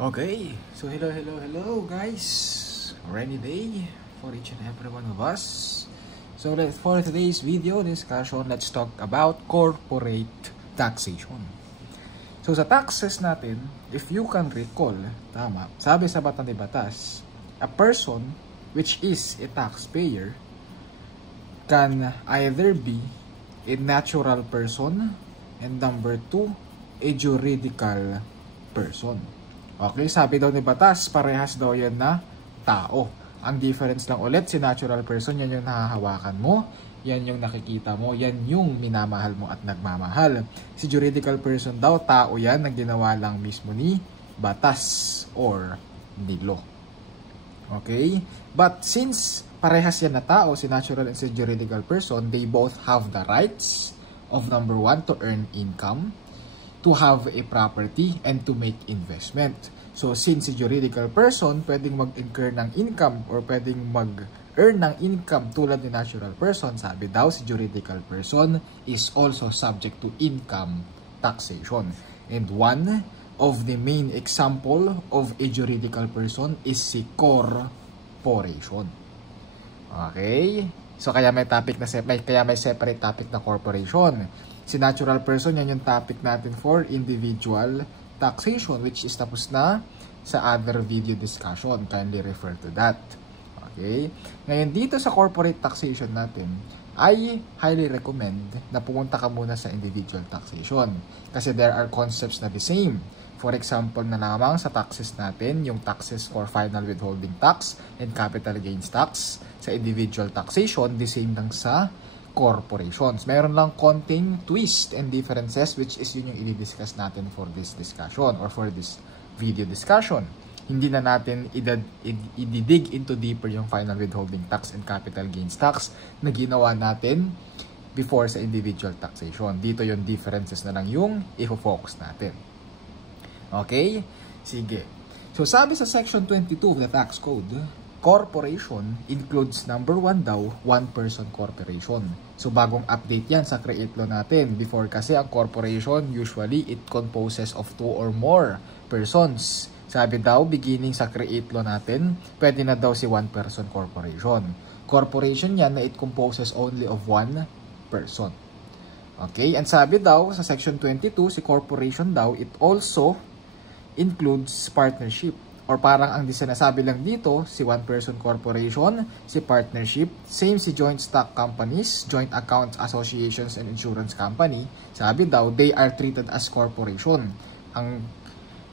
Okay, so hello guys. Rainy day for each and every one of us. So for today's video discussion, let's talk about corporate taxation. So sa taxes natin, if you can recall, tama, sabi sa Batang de Batas, a person which is a taxpayer can either be a natural person and number 2, a juridical person. Okay, sabi daw ni Batas, parehas daw yan na tao. Ang difference lang ulit, si natural person, yan yung nahahawakan mo, yan yung nakikita mo, yan yung minamahal mo at nagmamahal. Si juridical person daw, tao yan na ginawa lang mismo ni Batas or ni law. Okay? But since parehas yan na tao, si natural and si juridical person, they both have the rights of number 1, to earn income, to have a property, and to make investment. So, since si juridical person, pwedeng mag-incur ng income or pwedeng mag-earn ng income tulad ni natural person, sabi daw si juridical person is also subject to income taxation. And one of the main example of a juridical person is si corporation. Okay? So, kaya may separate topic na corporation. Si natural person, yan yung topic natin for individual taxation, which is tapos na sa other video discussion. Kindly refer to that. Okay? Ngayon, dito sa corporate taxation natin, I highly recommend na pumunta ka muna sa individual taxation. Kasi there are concepts na the same. For example, na lamang sa taxes natin, yung taxes for final withholding tax and capital gains tax. Sa individual taxation, the same lang sa corporations. Mayroon lang konting twist and differences, which is yun yung i-discuss natin for this discussion or for this video discussion. Hindi na natin i-dig into deeper yung final withholding tax and capital gains tax na ginawa natin before sa individual taxation. Dito yung differences na lang yung i-focus natin. Okay? Sige. So, sabi sa Section 22 of the Tax Code, corporation includes number 1 daw, one-person corporation. So, bagong update yan sa Create Law natin. Before kasi, ang corporation, usually, it composes of 2 or more persons. Sabi daw, beginning sa Create Law natin, pwede na daw si one-person corporation. Corporation yan na it composes only of 1 person. Okay? And sabi daw, sa Section 22, si corporation daw, it also includes partnership. Or parang ang sinasabi lang dito, si one-person corporation, si partnership, same si joint stock companies, joint accounts associations, and insurance company. Sabi daw, they are treated as corporation.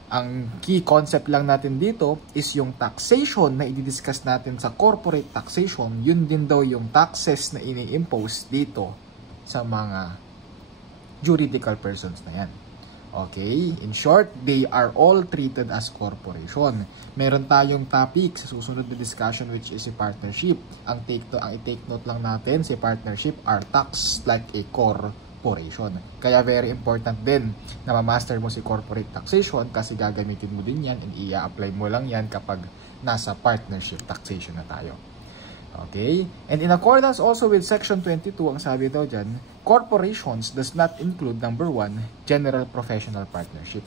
Ang key concept lang natin dito is yung taxation na i-discuss natin sa corporate taxation, yun din daw yung taxes na ini-impose dito sa mga juridical persons na yan. Okay? In short, they are all treated as corporation. Meron tayong topic sa susunod na discussion, which is si partnership. Ang i-take note lang natin, si partnership are taxed like a corporation. Kaya very important din na ma-master mo si corporate taxation kasi gagamitin mo din yan and i-apply mo lang yan kapag nasa partnership taxation na tayo. Okay? And in accordance also with Section 22, ang sabi daw dyan, corporations does not include number 1, general professional partnership.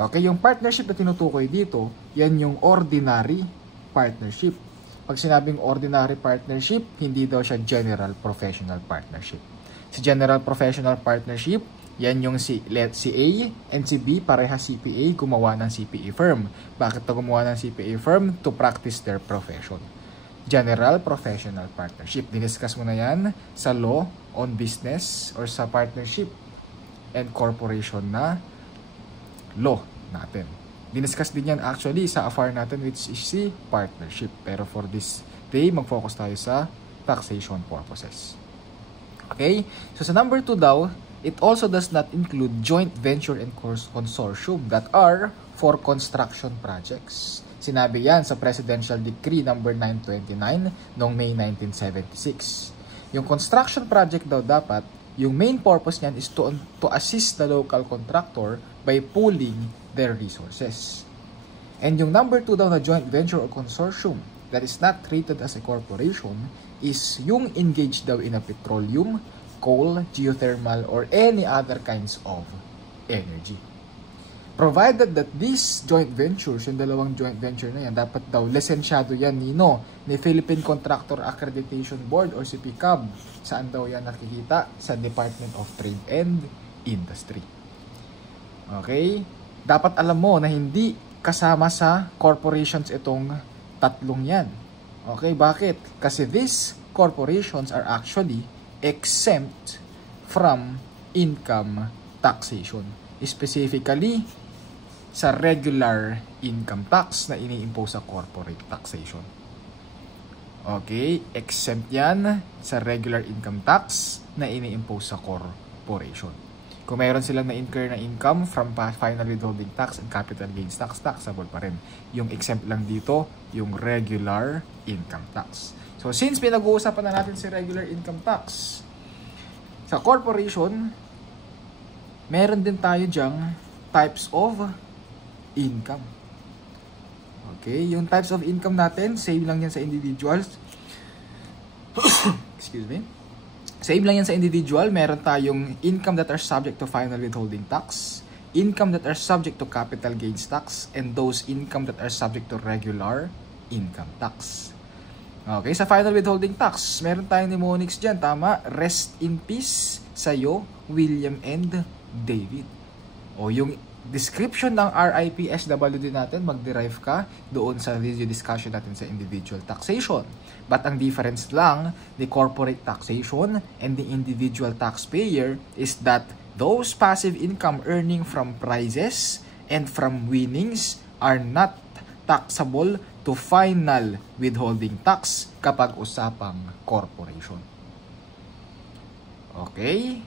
Okay? Yung partnership na tinutukoy dito, yan yung ordinary partnership. Pag sinabing ordinary partnership, hindi daw siya general professional partnership. Si general professional partnership, yan yung si A and si B, pareha CPA, gumawa ng CPA firm. Bakit ito gumawa ng CPA firm? To practice their profession. General Professional Partnership. Diniscuss mo na yan sa law on business or sa partnership and corporation na law natin. Diniscuss din yan actually sa AFAR natin, which is si partnership. Pero for this day, mag-focus tayo sa taxation purposes. Okay? So sa number 2 daw, it also does not include joint venture and consortium that are for construction projects. Sinabi yan sa Presidential Decree number 929 noong May 1976. Yung construction project daw dapat, yung main purpose niyan is to assist the local contractor by pooling their resources. And yung number 2 daw na joint venture or consortium that is not treated as a corporation is yung engaged daw in a petroleum, coal, geothermal, or any other kinds of energy. Provided that these joint ventures, yung dalawang joint venture na yan, dapat daw lisensyado yan ni Philippine Contractor Accreditation Board or si PCAB. Saan daw yan nakikita? Sa Department of Trade and Industry. Okay? Dapat alam mo na hindi kasama sa corporations itong tatlong yan. Okay, bakit? Kasi these corporations are actually exempt from income taxation. Specifically, sa regular income tax na ini-impose sa corporate taxation. Okay, exempt yan sa regular income tax na ini-impose sa corporation. Kung mayroon silang na-incur na income from final withholding tax and capital gains tax, taxable pa rin. Yung exempt lang dito, yung regular income tax. So, since pinag-uusapan na natin si regular income tax, sa corporation, meron din tayo dyang types of income. Okay, yung types of income natin, same lang yan sa individuals. Excuse me. Same lang yan sa individual. Meron tayong income that are subject to final withholding tax, income that are subject to capital gains tax, and those income that are subject to regular income tax. Okay, sa final withholding tax, meron tayong mnemonics dyan. Tama? Rest in peace sa'yo, William and David. O yung description ng RIPSWD natin, mag-derive ka doon sa video discussion natin sa individual taxation. But ang difference lang, the corporate taxation and the individual taxpayer is that those passive income earning from prizes and from winnings are not taxable to final withholding tax kapag usapang corporation. Okay?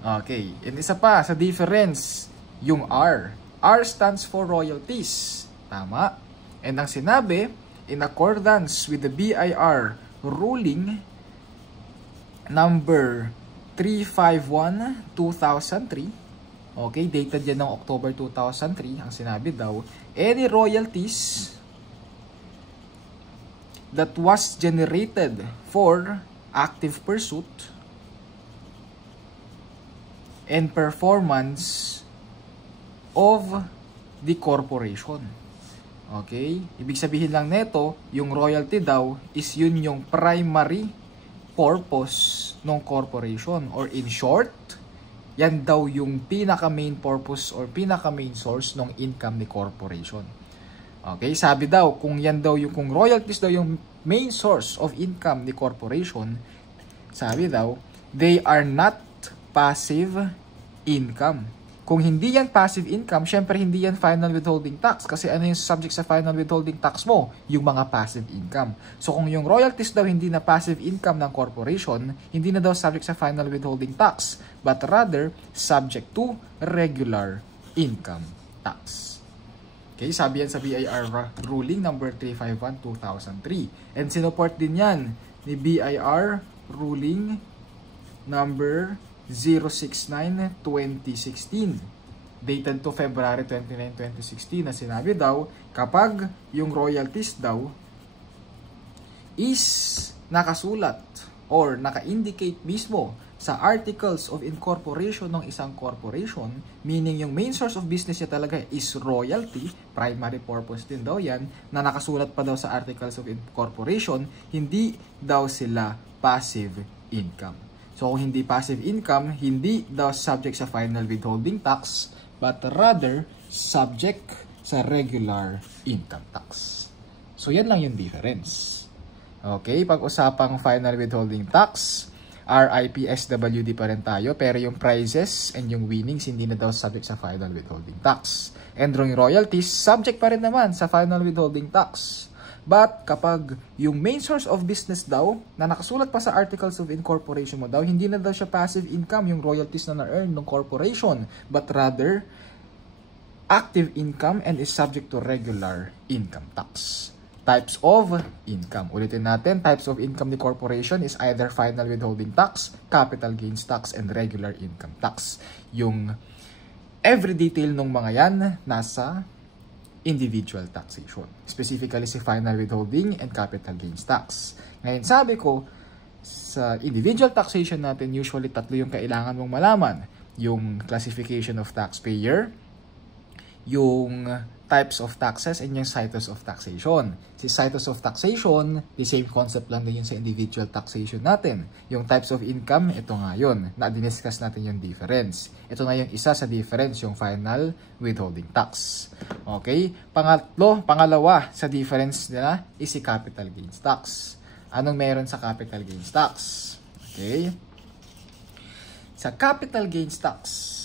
Okay. And isa pa, sa difference, yung R. R stands for royalties. Tama? And ang sinabi, in accordance with the BIR ruling number 351-2003, okay, dated yan ng October 2003, ang sinabi daw, any royalties that was generated for active pursuit and performance of the corporation. Okay? Ibig sabihin lang neto, yung royalty daw is yun yung primary purpose ng corporation. Or in short, yan daw yung pinaka-main purpose or pinaka-main source ng income ni corporation. Okay? Sabi daw, kung yan daw yung, kung royalties daw yung main source of income ni corporation, sabi daw, they are not passive income. Kung hindi yan passive income, syempre hindi yan final withholding tax. Kasi ano yung subject sa final withholding tax mo? Yung mga passive income. So kung yung royalties daw hindi na passive income ng corporation, hindi na daw subject sa final withholding tax, but rather subject to regular income tax. Okay, sabi yan sa BIR ruling number 351-2003. And sinuport din yan ni BIR ruling number 069-2016, dated to February 29, 2016, na sinabi daw, kapag yung royalties daw is nakasulat or naka-indicate mismo sa articles of incorporation ng isang corporation, meaning yung main source of business niya talaga is royalty, primary purpose din daw yan, na nakasulat pa daw sa articles of incorporation, hindi daw sila passive income. So, kung hindi passive income, hindi daw subject sa final withholding tax, but rather subject sa regular income tax. So, yan lang yung difference. Okay, pag-usapang final withholding tax, RIPSWD pa rin tayo, pero yung prizes and yung winnings, hindi na daw subject sa final withholding tax. And yung royalties, subject pa rin naman sa final withholding tax. But kapag yung main source of business daw, na nakasulat pa sa articles of incorporation mo daw, hindi na daw siya passive income, yung royalties na na-earn ng corporation, but rather active income and is subject to regular income tax. Types of income. Ulitin natin, types of income ni corporation is either final withholding tax, capital gains tax, and regular income tax. Yung every detail ng mga yan nasa individual taxation. Specifically si final withholding and capital gains tax. Ngayon sabi ko, sa individual taxation natin, usually tatlo yung kailangan mong malaman. Yung classification of taxpayer, yung types of taxes and yung cycles of taxation. Si cycles of taxation, the same concept lang din yun sa individual taxation natin. Yung types of income, ito nga yun. Na-discuss natin yung difference. Ito na yung isa sa difference, yung final withholding tax. Okay? Pangalawa sa difference nila is si capital gains tax. Anong meron sa capital gains tax? Okay? Sa capital gains tax,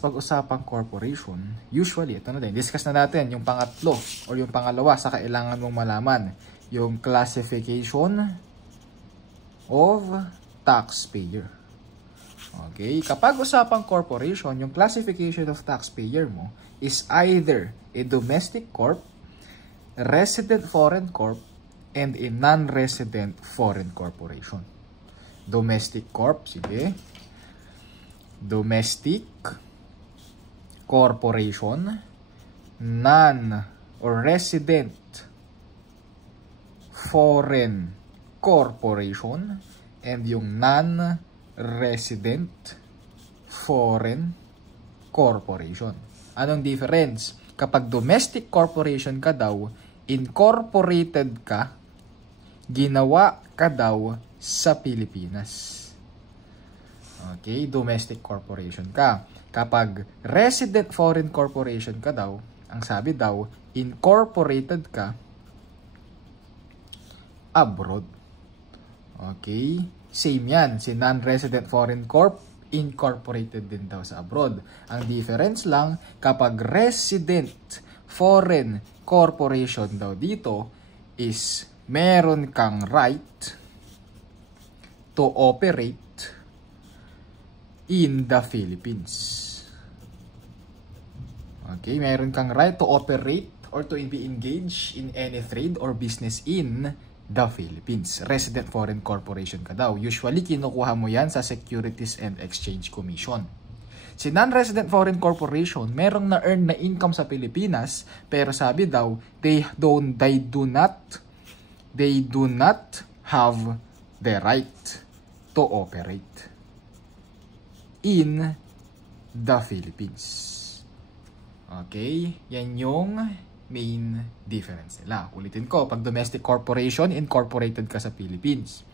pag-usapang corporation, usually, ito na din, discuss na natin yung pangatlo or yung pangalawa sa kailangan mong malaman, yung classification of taxpayer. Okay? Kapag usapang corporation, yung classification of taxpayer mo is either a domestic corp, resident foreign corp, and a non-resident foreign corporation. Domestic corp, sige. Domestic corporation, or resident foreign corporation, and yung non-resident foreign corporation. Anong difference? Kapag domestic corporation ka daw, incorporated ka, ginawa ka daw sa Pilipinas. Okay, domestic corporation ka. Kapag resident foreign corporation ka daw, ang sabi daw, incorporated ka abroad. Okay, same yan. Si non-resident foreign corp, incorporated din daw sa abroad. Ang difference lang, kapag resident foreign corporation daw dito is meron kang right to operate in the Philippines. Okay, meron kang right to operate or to be engaged in any trade or business in the Philippines. Resident foreign corporation ka daw. Usually, kinukuha mo yan sa Securities and Exchange Commission. Si non-resident foreign corporation, merong na-earn na income sa Pilipinas, pero sabi daw, they do not have the right to operate in the Philippines. Okay? Yan yung main difference nila. Ulitin ko, pag domestic corporation, incorporated ka sa Philippines.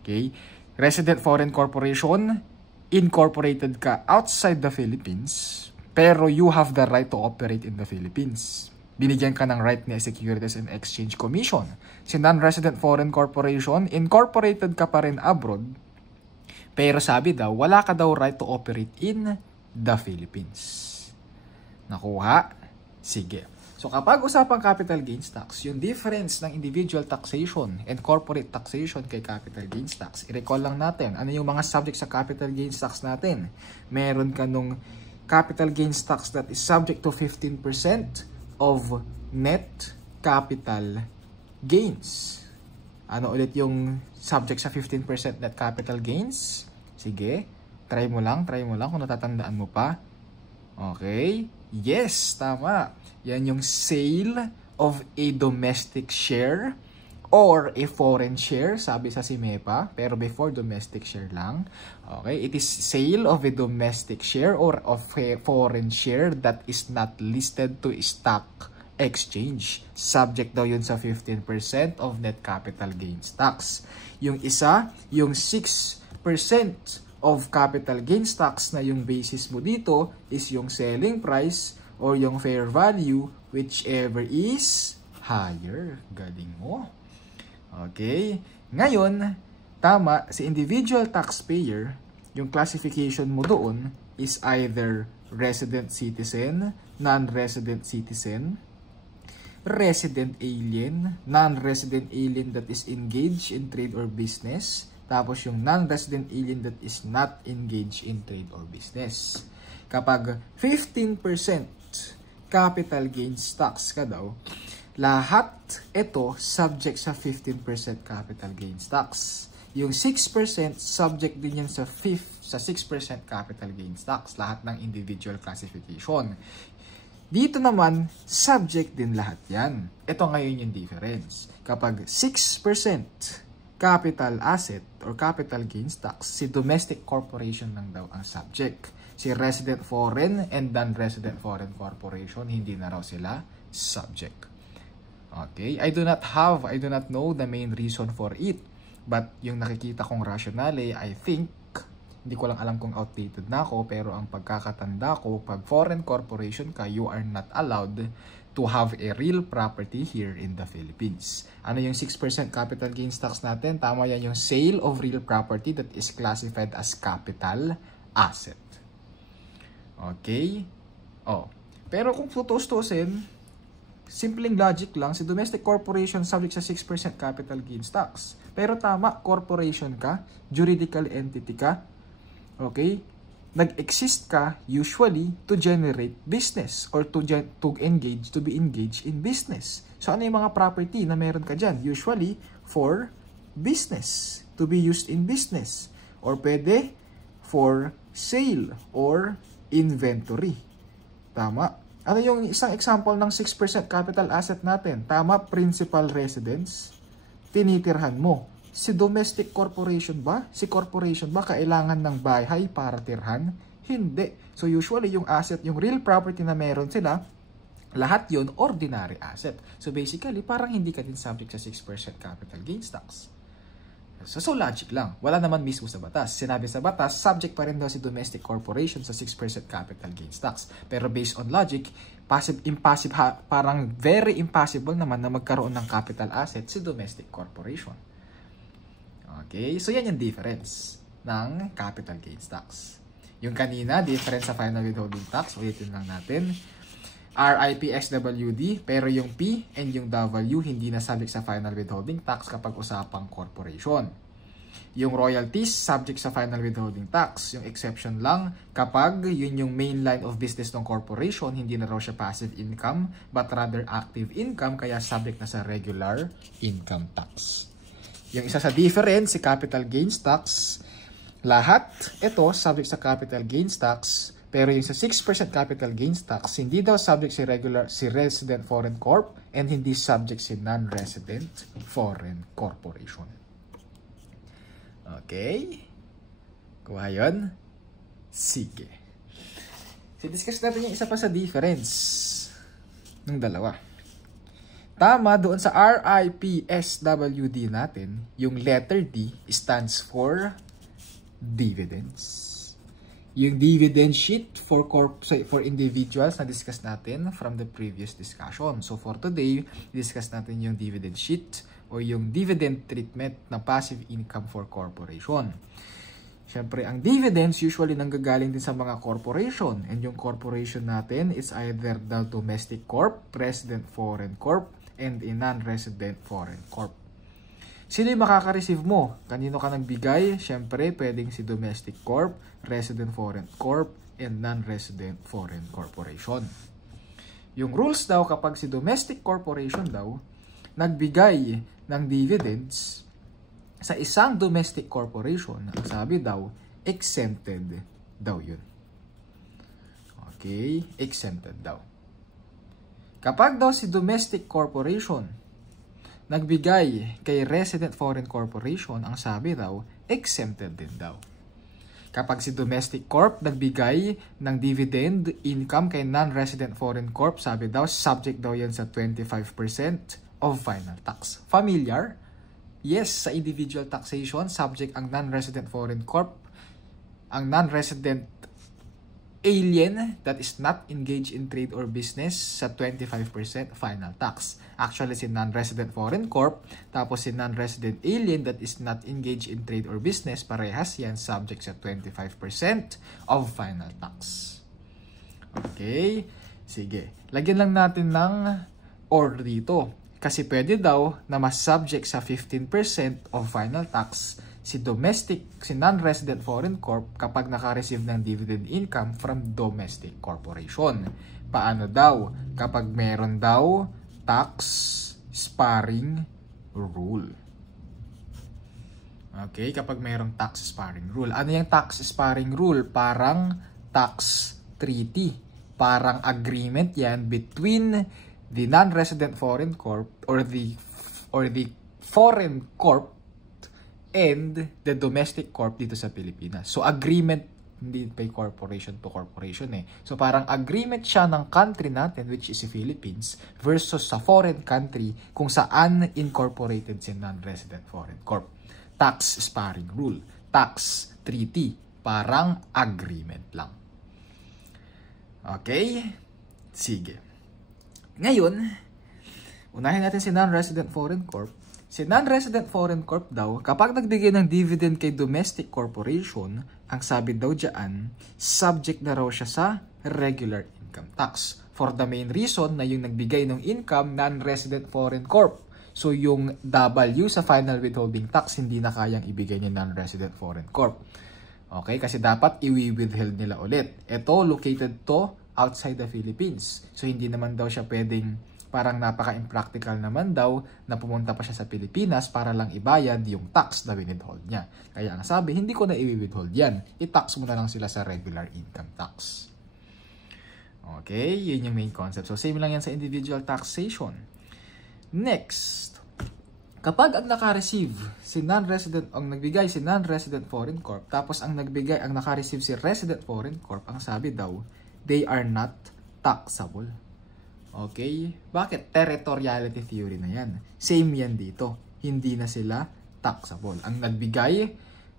Okay? Resident foreign corporation, incorporated ka outside the Philippines, pero you have the right to operate in the Philippines. Binigyan ka ng right ni Securities and Exchange Commission. Si non-resident foreign corporation, incorporated ka pa rin abroad, pero sabi daw, wala ka daw right to operate in the Philippines. Nakuha? Sige. So kapag usapang capital gains tax, yung difference ng individual taxation and corporate taxation kay capital gains tax, i-recall lang natin, ano yung mga subject sa capital gains tax natin? Meron ka nung capital gains tax that is subject to 15% of net capital gains. Ano ulit yung subject sa 15% net capital gains? Sige, try mo lang kung natatandaan mo pa. Okay? Yes, tama. Yan yung sale of a domestic share or a foreign share, sabi sa SIMEPA, pero before domestic share lang. Okay? It is sale of a domestic share or of a foreign share that is not listed to stock exchange. Subject daw yun sa 15% of net capital gains tax. Yung isa, yung 6% of capital gains tax na yung basis mo dito is yung selling price or yung fair value, whichever is higher. Galing mo. Okay? Ngayon, tama, si individual taxpayer, yung classification mo doon is either resident citizen, non-resident citizen, resident alien, non-resident alien that is engaged in trade or business, tapos yung non-resident alien that is not engaged in trade or business. Kapag 15% capital gains tax ka daw, lahat ito subject sa 15% capital gains tax. Yung 6% subject din yan sa 6% capital gains tax, lahat ng individual classification. Dito naman, subject din lahat yan. Ito ngayon yung difference. Kapag 6% capital asset or capital gains tax, si domestic corporation lang daw ang subject. Si resident foreign and non-resident foreign corporation, hindi na raw sila subject. Okay? I do not know the main reason for it. But yung nakikita kong rationale, I think, hindi ko lang alam kung outdated na ako, pero ang pagkakatanda ko, pag foreign corporation ka, you are not allowed to have a real property here in the Philippines. Ano yung 6% capital gains tax natin? Tama yan, yung sale of real property that is classified as capital asset. Okay? Oh. Pero kung tutustusin, simpleng logic lang, si domestic corporation subject sa 6% capital gains tax. Pero tama, corporation ka, juridical entity ka, okay? Nag-exist ka usually to generate business or to be engaged in business. So ano yung mga property na meron ka dyan? Usually for business, to be used in business. Or pwede for sale or inventory. Tama. Ano yung isang example ng 6% capital asset natin? Tama, principal residence. Tinitirhan mo. Si domestic corporation ba? Si corporation ba kailangan ng bahay para tirhan? Hindi. So usually yung asset, yung real property na meron sila, lahat yun ordinary asset. So basically parang hindi ka din subject sa 6% capital gains tax. So logic lang. Wala naman mismo sa batas. Sinabi sa batas, subject pa rin daw si domestic corporation sa 6% capital gains tax. Pero based on logic, parang very impossible naman na magkaroon ng capital asset si domestic corporation. Okay, so yan yung difference ng capital gains tax. Yung kanina, difference sa final withholding tax, ulitin lang natin. RIPSWD, pero yung P and yung W hindi na subject sa final withholding tax kapag usapang corporation. Yung royalties, subject sa final withholding tax. Yung exception lang kapag yun yung main line of business ng corporation, hindi na raw siya passive income, but rather active income, kaya subject na sa regular income tax. Yung isa sa difference, si capital gains tax, lahat ito subject sa capital gains tax, pero yung sa 6% capital gains tax, hindi daw subject si resident foreign corp and hindi subject si non-resident foreign corporation. Okay? Kuha yun? Sige. I-discuss natin yung isa pa sa difference ng dalawa. Tama, doon sa RIPSWD natin, yung letter D stands for dividends. Yung dividend sheet for individuals na discuss natin from the previous discussion. So for today, discuss natin yung dividend sheet o yung dividend treatment na passive income for corporation. Siyempre, ang dividends usually nanggagaling din sa mga corporation. And yung corporation natin is either the domestic corp, resident foreign corp, and a non-resident foreign corp. Sino yung makaka-receive mo? Kanino ka nagbigay? Siyempre, pwedeng si domestic corp, resident foreign corp, and non-resident foreign corporation. Yung rules daw kapag si domestic corporation daw nagbigay ng dividends sa isang domestic corporation, ang sabi daw, exempted daw yun. Okay, exempted daw. Kapag daw si domestic corporation nagbigay kay resident foreign corporation, ang sabi daw, exempted din daw. Kapag si domestic corp nagbigay ng dividend income kay non-resident foreign corp, sabi daw, subject daw yan sa 25% of final tax. Familiar? Yes, sa individual taxation, subject ang non-resident foreign corp, ang non-resident alien that is not engaged in trade or business sa 25% final tax. Actually, si non-resident foreign corp, tapos si non-resident alien that is not engaged in trade or business, parehas yan subject sa 25% of final tax. Okay? Sige. Lagyan lang natin ng or dito. Kasi pwede daw na mas subject sa 15% of final tax si non-resident foreign corp kapag naka-receive ng dividend income from domestic corporation. Paano daw? Kapag meron daw tax sparring rule. Okay, kapag merong tax sparring rule. Ano yung tax sparring rule? Parang tax treaty. Parang agreement yan between the non-resident foreign corp or the foreign corp and the domestic corp dito sa Pilipinas. So, agreement, hindi pay corporation to corporation eh. So, parang agreement siya ng country natin, which is the Philippines, versus sa foreign country kung saan incorporated si non-resident foreign corp. Tax sparring rule. Tax treaty. Parang agreement lang. Okay? Sige. Ngayon, unahin natin si non-resident foreign corp. Si non-resident foreign corp daw, kapag nagbigay ng dividend kay domestic corporation, ang sabi daw dyan, subject na raw siya sa regular income tax. For the main reason na yung nagbigay ng income, non-resident foreign corp. So yung W sa final withholding tax, hindi na kayang ibigay ni non-resident foreign corp. Okay, kasi dapat i-withheld nila ulit. Ito, located to outside the Philippines. So hindi naman daw siya pwedeng, parang napaka-impractical naman daw na pumunta pa siya sa Pilipinas para lang ibayad yung tax na winithhold niya. Kaya ang sabi, hindi ko na i-withhold yan. I-tax mo na lang sila sa regular income tax. Okay, yun yung main concept. So same lang yan sa individual taxation. Next, kapag ang naka-receive si non-resident, ang nagbigay si non-resident foreign corp, tapos ang naka-receive si resident foreign corp, ang sabi daw, they are not taxable. Okay? Bakit? Territoriality theory na yan. Same yan dito. Hindi na sila taxable. Ang nagbigay,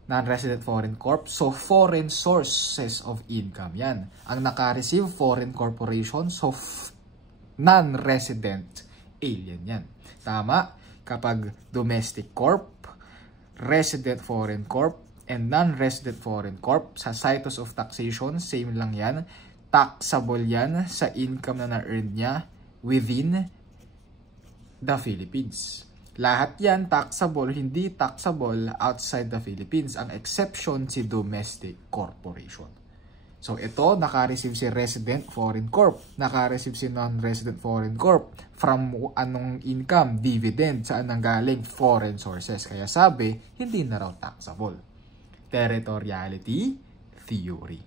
non-resident foreign corp, so foreign sources of income yan. Ang naka-receive, foreign corporation, so non-resident alien yan. Tama? Kapag domestic corp, resident foreign corp, and non-resident foreign corp, sa situs of taxation, same lang yan. Taxable yan sa income na na-earn niya within the Philippines. Lahat yan taxable, hindi taxable outside the Philippines. Ang exception si domestic corporation. So ito, naka-receive si resident foreign corp, naka-receive si non-resident foreign corp from anong income, dividend, saan nanggaling, foreign sources. Kaya sabi, hindi na raw taxable. Territoriality theory.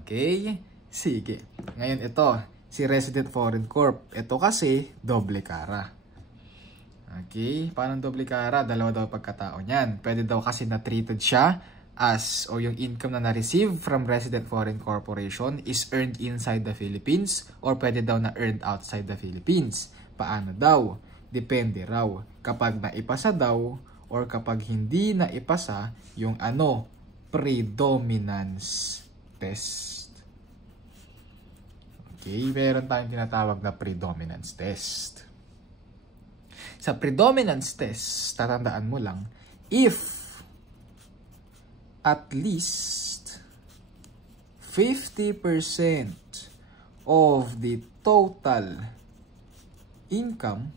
Okay? Sige. Ngayon ito, si resident foreign corp. Ito kasi, doble cara. Okay? Paano doble cara? Dalawa daw pagkatao niyan. Pwede daw kasi na-treated siya as, o yung income na na-receive from resident foreign corporation is earned inside the Philippines, or pwede daw na-earned outside the Philippines. Paano daw? Depende raw. Kapag naipasa daw, or kapag hindi naipasa, yung predominance test. Okay, meron tayong tinatawag na predominance test. Sa predominance test, tatandaan mo lang, if at least 50% of the total income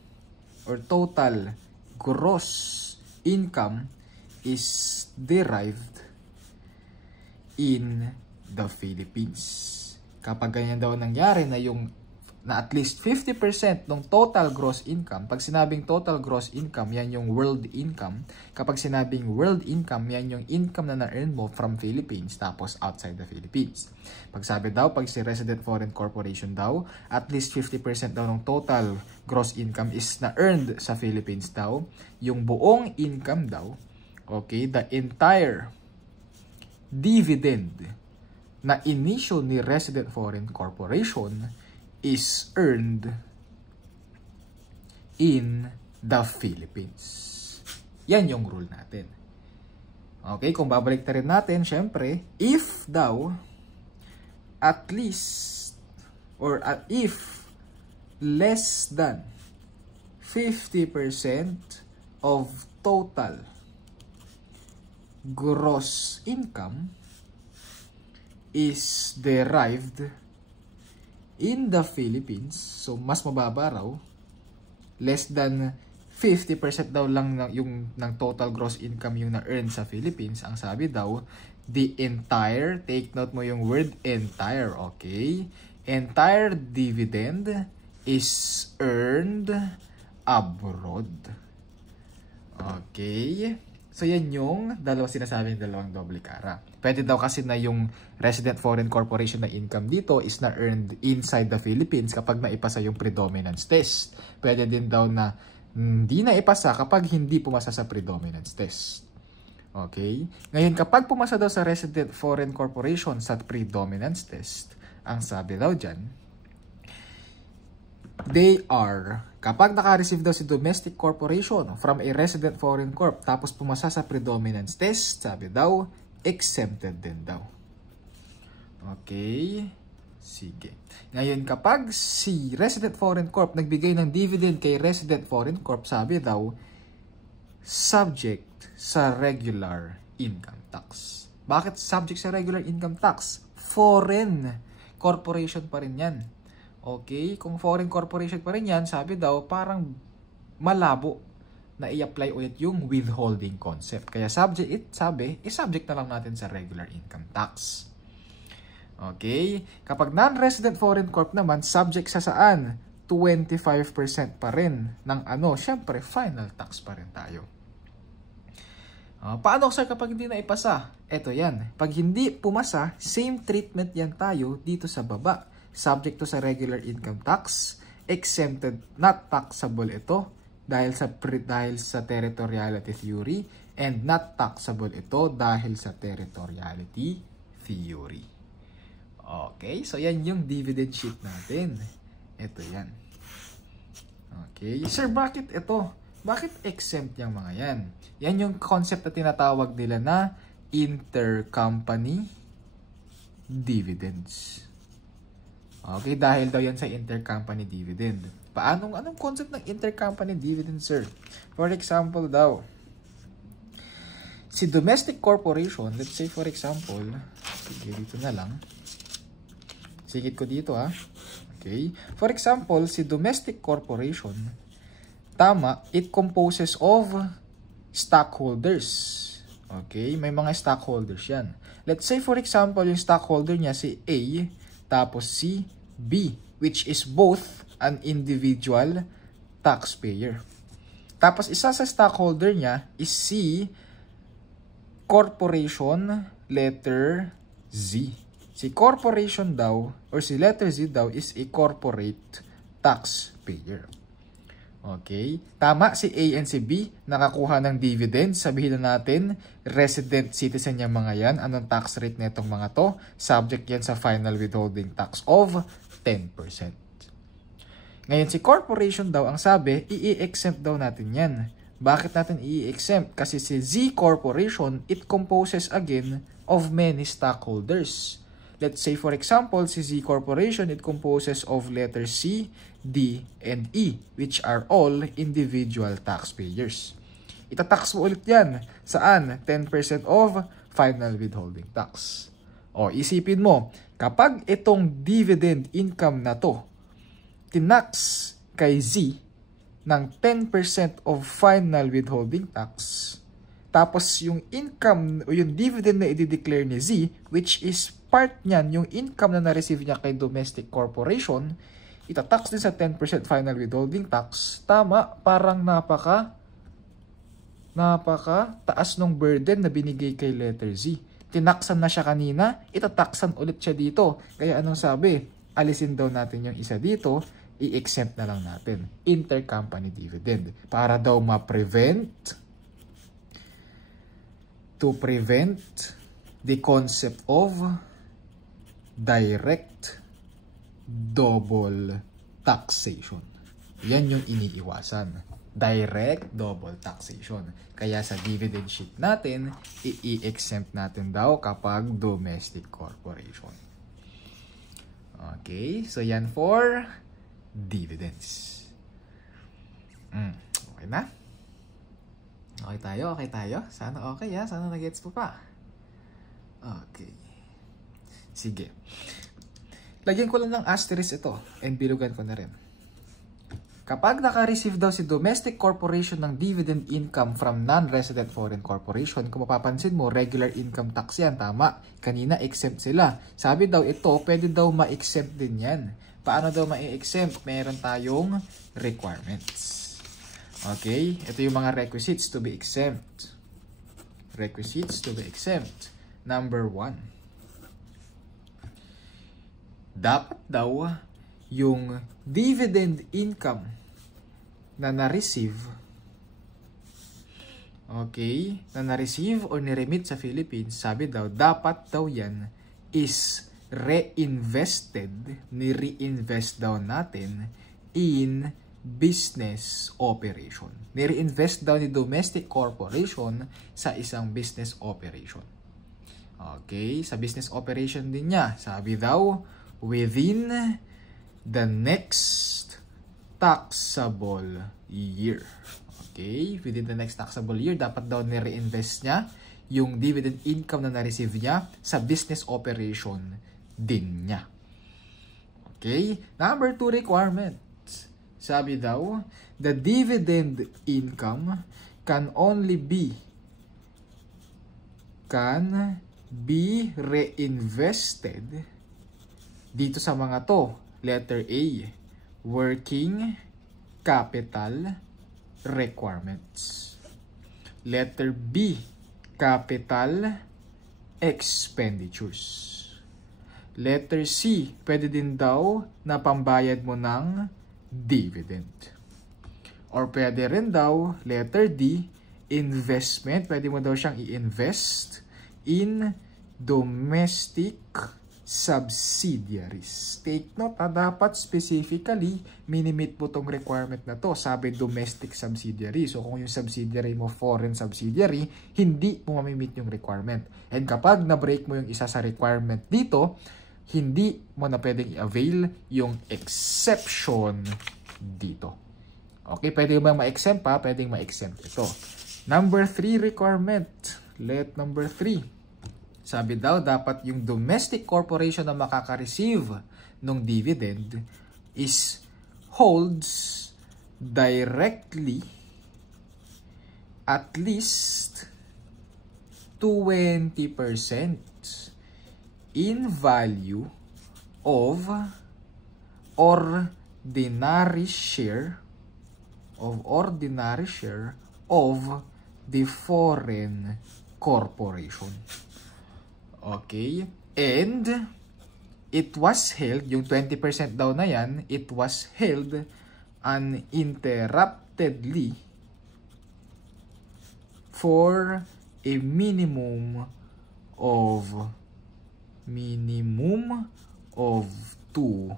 or total gross income is derived in the Philippines. Kapag ganyan daw nangyari na at least 50% ng total gross income, pag sinabing total gross income, yan yung world income. Kapag sinabing world income, yan yung income na na-earn mo from Philippines tapos outside the Philippines. Pag sabi daw, pag si resident foreign corporation daw, at least 50% daw ng total gross income is na-earned sa Philippines daw. Yung buong income daw, okay, the entire dividend na inisyo ni resident foreign corporation is earned in the Philippines. Yan yung rule natin. Okay, kung babalik na rin natin, syempre, if daw at least or if less than 50% of total gross income is derived in the Philippines, so mas mababa raw, less than 50% daw lang ng total gross income yung na-earn sa Philippines, ang sabi daw, the entire, take note mo yung word entire, okay? Entire dividend is earned abroad. Okay? So, yan yung sinasabing dalawang doble cara. Pwede daw kasi na yung resident foreign corporation na income dito is na earned inside the Philippines kapag naipasa yung predominance test. Pwede din daw na Hindi na ipasa kapag hindi pumasa sa predominance test. Okay? Ngayon, kapag pumasa daw sa resident foreign corporation sa predominance test, ang sabi daw dyan, they are, kapag naka-receive daw si domestic corporation from a resident foreign corp, tapos pumasa sa predominance test, sabi daw, exempted din daw. Okay? Sige. Ngayon, kapag si resident foreign corp nagbigay ng dividend kay resident foreign corp, sabi daw, subject sa regular income tax. Bakit subject sa regular income tax? Foreign corporation pa rin yan. Okay? Kung foreign corporation pa rin yan, sabi daw, parang malabo na i-apply ulit yung withholding concept. Kaya subject na lang natin sa regular income tax. Okay? Kapag non-resident foreign corp naman, subject sa saan? 25% pa rin ng syempre, final tax pa rin tayo. Paano, sir, kapag hindi na ipasa? Eto yan. Pag hindi pumasa, same treatment yan tayo dito sa baba. Subject to sa regular income tax, exempted, not taxable ito dahil sa territoriality theory, and not taxable ito dahil sa territoriality theory. Okay, so yan yung dividend sheet natin. Ito yan. Okay, sir, bakit ito? Bakit exempt yung mga yan? Yan yung concept na tinatawag nila na intercompany dividends. Okay, dahil daw yan sa intercompany dividend. Anong concept ng intercompany dividend, sir? For example daw, si domestic corporation, let's say for example, sige, dito na lang. Sigit ko dito Okay. For example, si domestic corporation, tama, it composes of stockholders. Okay, may mga stockholders yan. Let's say for example, yung stockholder niya si A, tapos si B, which is both an individual taxpayer. Tapos isa sa stockholder niya is si corporation letter Z. Si corporation daw, or si letter Z daw, is a corporate taxpayer. Okay? Tama, si A and si B nakakuha ng dividend. Sabihin na natin, resident citizen yung mga yan. Anong tax rate na itong mga to? Subject yan sa final withholding tax of 10%. Ngayon, si corporation daw, ang sabi, i-exempt daw natin yan. Bakit natin i-exempt? Kasi si Z corporation, it composes again of many stockholders. Let's say for example, si Z corporation, it composes of letter C, D, and E, which are all individual taxpayers. Itatax mo ulit yan. Saan? 10% of final withholding tax. O, isipin mo, kapag itong dividend income na to, tinax kay Z ng 10% of final withholding tax, tapos yung income o yung dividend na i-declare ni Z, which is part niyan, yung income na na-receive niya kay domestic corporation, itatax din sa 10% final withholding tax. Tama, parang napaka taas ng burden na binigay kay letter Z. Tinaksan na siya kanina, itataksan ulit siya dito. Kaya anong sabi? Alisin daw natin yung isa dito, i-exempt na lang natin. Intercompany dividend. Para daw to prevent the concept of direct double taxation. Yan yung iniiwasan. Direct double taxation. Kaya sa dividend sheet natin, i-exempt natin daw kapag domestic corporation. Okay, so yan for dividends. Okay na? Okay tayo? Sana okay Sana nag-gets po pa. Okay. Sige. Lagyan ko lang ng asterisk ito and bilugan ko na rin. Kapag naka-receive daw si domestic corporation ng dividend income from non-resident foreign corporation, kung mapapansin mo, regular income tax yan, tama. Kanina, exempt sila. Sabi daw ito, pwede daw ma-exempt din yan. Paano daw ma-exempt? Meron tayong requirements. Okay? Ito yung mga requisites to be exempt. Requisites to be exempt. Number 1. Dapat daw yung dividend income na na-receive, okay, na na-receive or ni-remit sa Philippines, sabi daw, dapat daw yan is reinvested, ni-reinvest daw natin in business operation. Ni-reinvest daw ni domestic corporation sa isang business operation. Okay, sa business operation din niya. Sabi daw, within the next taxable year. Okay, within the next taxable year, dapat daw ni-reinvest niya yung dividend income na na-receive niya sa business operation din niya. Okay, number 2 requirement. Sabi daw, the dividend income can only be reinvested dito sa mga to. Letter A, working capital requirements. Letter B, capital expenditures. Letter C, pwede din daw na pambayad mo ng dividend. Or pwede rin daw, letter D, investment. Pwede mo daw siyang i-invest in domestic subsidiaries. Take note, dapat specifically minimit mo tong requirement na to. Sabi domestic subsidiary. So kung yung subsidiary mo foreign subsidiary, hindi mo mamimit yung requirement. And kapag na-break mo yung isa sa requirement dito, hindi mo na pwedeng i-avail yung exception dito. Okay, pwede ba ma-exempt pa? Pwedeng ma-exempt ito. Number 3 requirement. Let number 3. Sabi daw, dapat yung domestic corporation na makaka-receive ng dividend is holds directly at least 20% in value of ordinary share of the foreign corporation. Okay? And it was held, yung 20% daw na yan, it was held uninterruptedly for a minimum of 2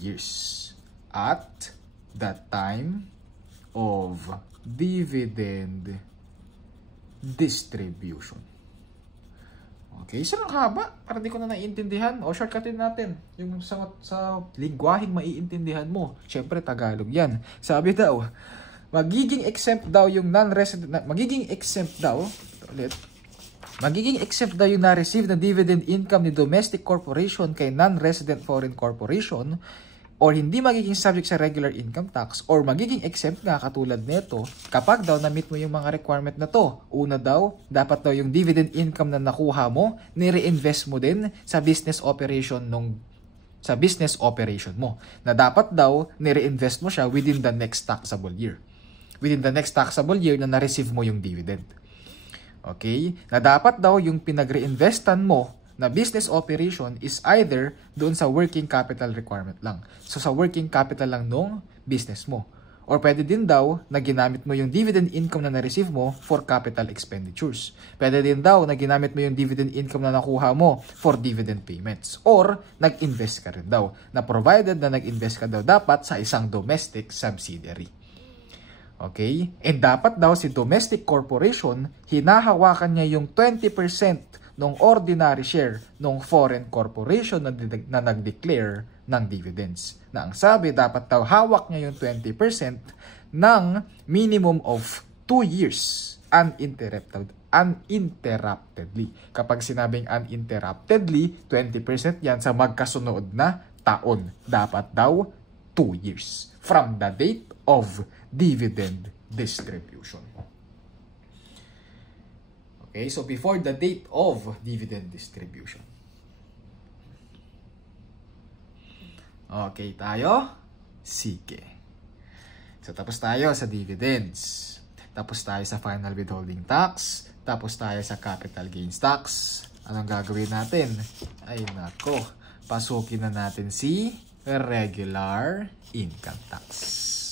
years at the time of dividend distribution. Okay, so ang haba, para di ko na naiintindihan. O shortcutin natin yung sa lingwaheng maiintindihan mo. Syempre Tagalog yan. Sabi daw, magiging exempt daw yung non-resident, magiging exempt daw yung na-receive na dividend income ni domestic corporation kay non-resident foreign corporation, or hindi magiging subject sa regular income tax, or magiging exempt nga katulad nito kapag daw na-meet mo yung mga requirement na to. Una daw, dapat daw yung dividend income na nakuha mo, ni-reinvest mo din sa business operation mo. Na dapat daw ni-reinvest mo siya within the next taxable year. Within the next taxable year na na-receive mo yung dividend. Okay? Na dapat daw yung pinag-reinvestan mo na business operation is either doon sa working capital requirement lang. So, sa working capital lang nung business mo. Or pwede din daw na ginamit mo yung dividend income na na-receive mo for capital expenditures. Pwede din daw na ginamit mo yung dividend income na nakuha mo for dividend payments. Or nag-invest ka rin daw. Na provided na nag-invest ka daw dapat sa isang domestic subsidiary. Okay? And dapat daw si domestic corporation, hinahawakan niya yung 20% ng ordinary share ng foreign corporation na nag-declare ng dividends. Na ang sabi, dapat daw hawak niya yung 20% ng minimum of 2 years uninterruptedly. Kapag sinabing uninterruptedly, 20% yan sa magkasunod na taon. Dapat daw 2 years from the date of dividend distribution. Okay, so before the date of dividend distribution. Okay tayo? Sige. So tapos tayo sa dividends. Tapos tayo sa final withholding tax. Tapos tayo sa capital gains tax. Anong gagawin natin? Ay nako, pasukin na natin si regular income tax.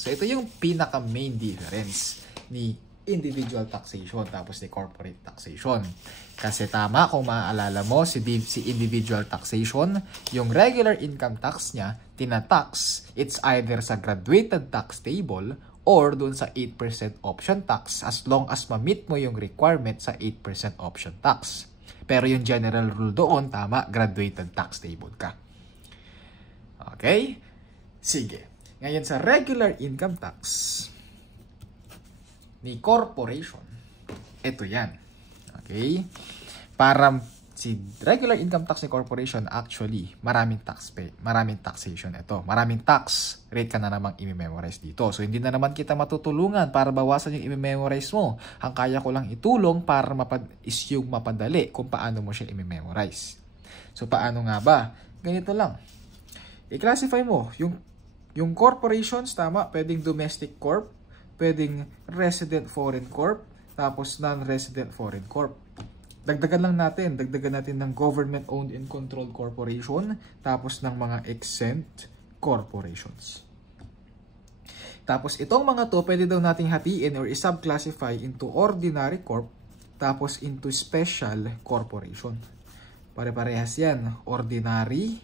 So ito yung pinaka main difference ni individual taxation tapos ni corporate taxation. Kasi tama, kung maaalala mo, si individual taxation, yung regular income tax niya, tinatax, it's either sa graduated tax table or dun sa 8% option tax as long as ma-meet mo yung requirement sa 8% option tax. Pero yung general rule doon, tama, graduated tax table ka. Okay? Sige. Ngayon sa regular income tax ni corporation, ito yan. Okay? Para si regular income tax ni corporation, actually, maraming taxation ito. Maraming tax rate ka na namang i-memorize dito. So, hindi na naman kita matutulungan para bawasan yung i-memorize mo. Ang kaya ko lang itulong para is yung mapadali kung paano mo siya i-memorize. So, paano nga ba? Ganito lang. I-classify mo. Yung corporations, tama, pwedeng domestic corp, pwedeng resident foreign corp, tapos non-resident foreign corp. Dagdagan natin ng government-owned and controlled corporation, tapos ng mga exempt corporations. Tapos itong mga to, pwede daw nating hatiin or i-subclassify into ordinary corp, tapos into special corporation. Pare-parehas yan. Ordinary,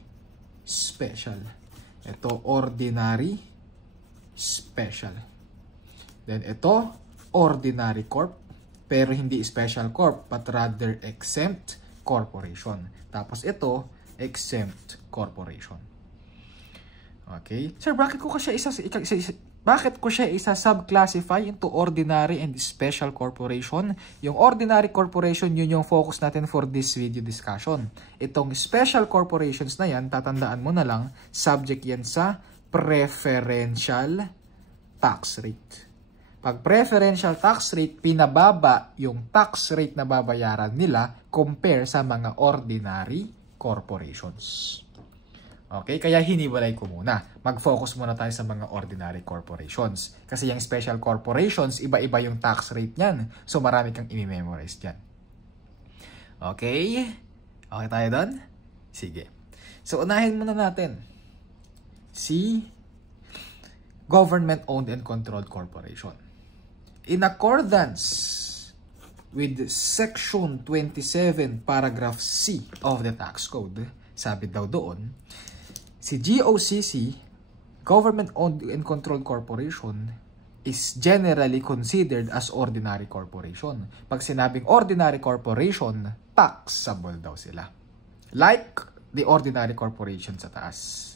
special. Ito, ordinary, special. Then ito, ordinary corp, pero hindi special corp, but rather exempt corporation. Tapos ito, exempt corporation. Okay? Sir, bakit ko siya isa-subclassify into ordinary and special corporation? Yung ordinary corporation, yun yung focus natin for this video discussion. Itong special corporations na yan, tatandaan mo na lang, subject yan sa preferential tax rate. Pag preferential tax rate, pinababa yung tax rate na babayaran nila compare sa mga ordinary corporations. Okay? Kaya hiniwalay ko muna. Mag-focus muna tayo sa mga ordinary corporations. Kasi yung special corporations, iba-iba yung tax rate niyan. So, marami kang i-memorize dyan. Okay? Okay tayo doon? Sige. So, unahin muna natin si government-owned and controlled corporation. In accordance with Section 27, Paragraph C of the Tax Code, sabi daw doon, si GOCC, Government-Owned and Controlled Corporation, is generally considered as ordinary corporation. Pag sinabing ordinary corporation, taxable daw sila. Like the ordinary corporation sa taas.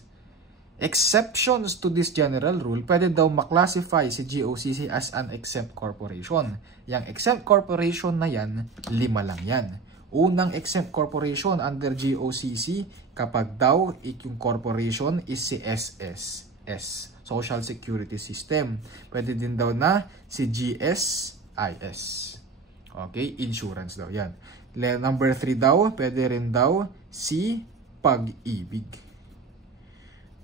Exceptions to this general rule, pwede daw maklasify si GOCC as an exempt corporation. Yang exempt corporation na yan, 5 lang yan. Unang exempt corporation under GOCC, kapag daw yung corporation is si SSS, Social Security System. Pwede din daw na si GSIS. Okay, insurance daw yan. Number 3 daw, pwede rin daw si Pag-ibig.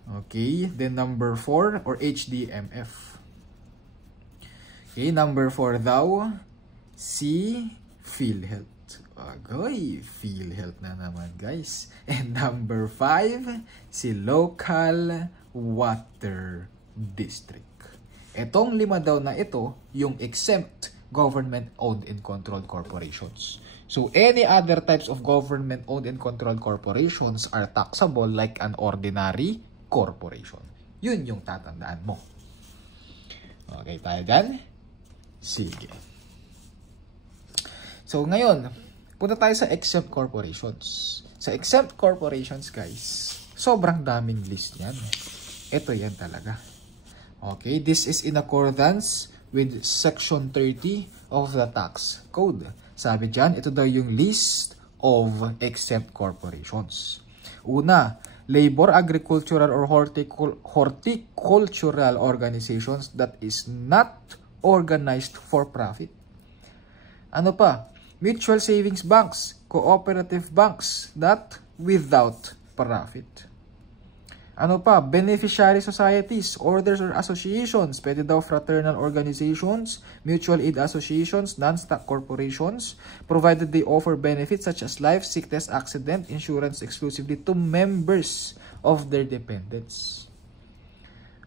Okay, then number 4 or HDMF. Okay, number 4 daw si PhilHealth. Okay, PhilHealth na naman, guys. And number 5 si Local Water District. Etong 5 daw na ito yung exempt government-owned and controlled corporations. So, any other types of government-owned and controlled corporations are taxable like an ordinary corporation. Yun yung tatandaan mo. Okay, tayo dyan? Sige. So, ngayon, punta tayo sa exempt corporations. Sa exempt corporations, guys, sobrang daming list yan. Ito yan talaga. Okay, this is in accordance with Section 30 of the Tax Code. Sabi dyan, ito daw yung list of exempt corporations. Una, labor, agricultural, or horticultural organizations that is not organized for profit. Ano pa? Mutual savings banks, cooperative banks that without profit. Ano pa? Beneficiary societies, orders or associations. Pwede daw fraternal organizations, mutual aid associations, non-stock corporations, provided they offer benefits such as life, sickness, accident, insurance exclusively to members of their dependents.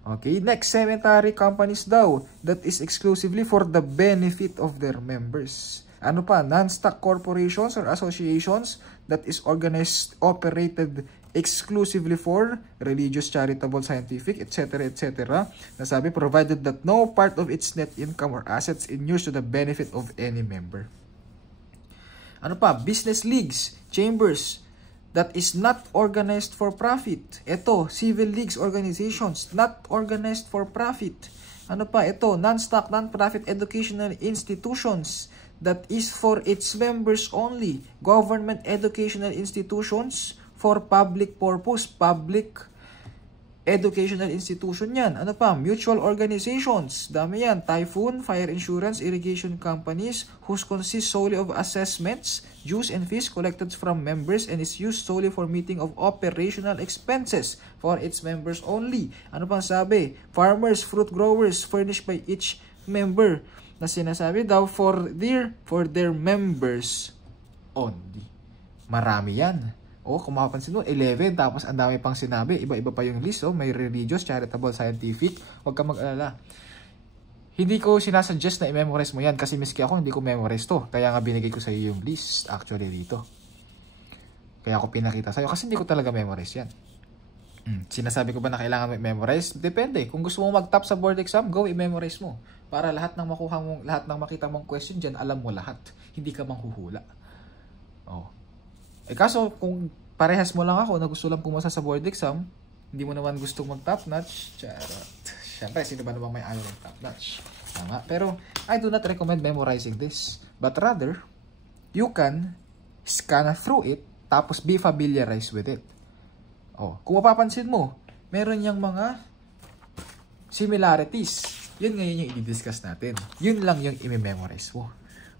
Okay, next, cemetery companies daw that is exclusively for the benefit of their members. Ano pa? Non-stock corporations or associations that is organized, operated exclusively for religious, charitable, scientific, etc., etc. Nasabi, provided that no part of its net income or assets in use to the benefit of any member. Ano pa? Business leagues, chambers, that is not organized for profit. Ito, civil leagues organizations, not organized for profit. Ano pa? Ito, non-stock, non-profit educational institutions that is for its members only. Government educational institutions for public purpose. Public educational institution yan. Ano pa? Mutual organizations. Dami yan. Typhoon, fire insurance, irrigation companies whose consist solely of assessments, dues and fees collected from members and is used solely for meeting of operational expenses for its members only. Ano pang sabi? Farmers, fruit growers furnished by each member na sinasabi daw for their members only. Marami yan. O, kung makapansin mo, 11, tapos ang dami pang sinabi. Iba-iba pa yung list. May religious, charitable, scientific. Huwag ka mag-alala. Hindi ko sinasuggest na i-memorize mo yan kasi miski ako hindi ko memorize to. Kaya nga binigay ko sa iyo yung list actually dito. Kaya ako pinakita sa iyo kasi hindi ko talaga memorize yan. Sinasabi ko ba na kailangan mo i-memorize? Depende. Kung gusto mo mag-top sa board exam, go i-memorize mo. Para lahat ng makuha mo, lahat ng makita mong question dyan, alam mo lahat. Hindi ka manghuhula. Kaso kung parehas mo lang ako na gusto lang pumasa sa board exam, hindi mo naman gustong mag-top notch, charot. Siyempre, sino ba naman may ayaw ng top notch? Tama. Pero, I do not recommend memorizing this. But rather, you can scan through it, tapos be familiarized with it. Kung mapapansin mo, meron yung mga similarities. Yun ngayon yung i-discuss natin. Yun lang yung i-memorize mo.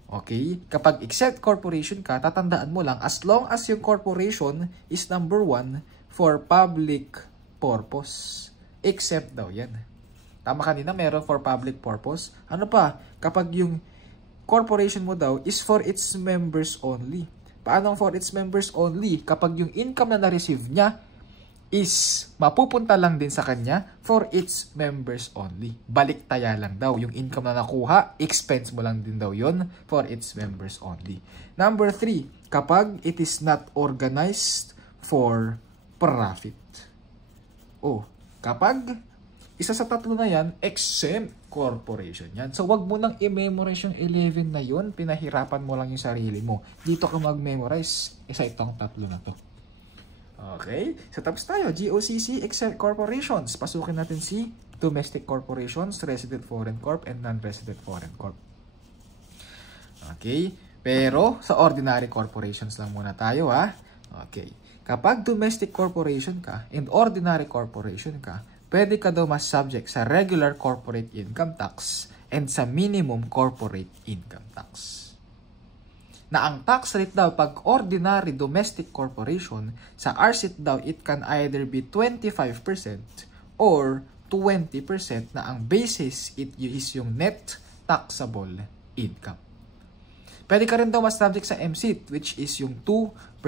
Okay? Kapag exempt corporation ka, tatandaan mo lang, as long as yung corporation is number 1 for public purpose. Exempt daw yan. Tama kanina, meron for public purpose. Ano pa? Kapag yung corporation mo daw is for its members only. Paano for its members only? Kapag yung income na na-receive niya is mapupunta lang din sa kanya for its members only. Baliktaya lang daw. Yung income na nakuha, expense mo lang din daw yon for its members only. Number 3, kapag it is not organized for profit. Kapag isa sa tatlo na yan, exempt corporation yan. So, wag mo nang i-memorize yung 11 na yun. Pinahirapan mo lang yung sarili mo. Dito ka mag-memorize. Isa itong tatlo na to. Okay? So, tapos tayo. GOCC, exempt corporations. Pasukin natin si domestic corporations, resident foreign corp, and non-resident foreign corp. Okay? Pero, sa ordinary corporations lang muna tayo, ha? Okay. Kapag domestic corporation ka, and ordinary corporation ka, pwede ka daw mas subject sa regular corporate income tax and sa minimum corporate income tax. Na ang tax rate daw pag ordinary domestic corporation, sa RCEP daw it can either be 25% or 20% na ang basis it is yung net taxable income. Pwede ka rin daw mas subject sa MCIT which is yung 2%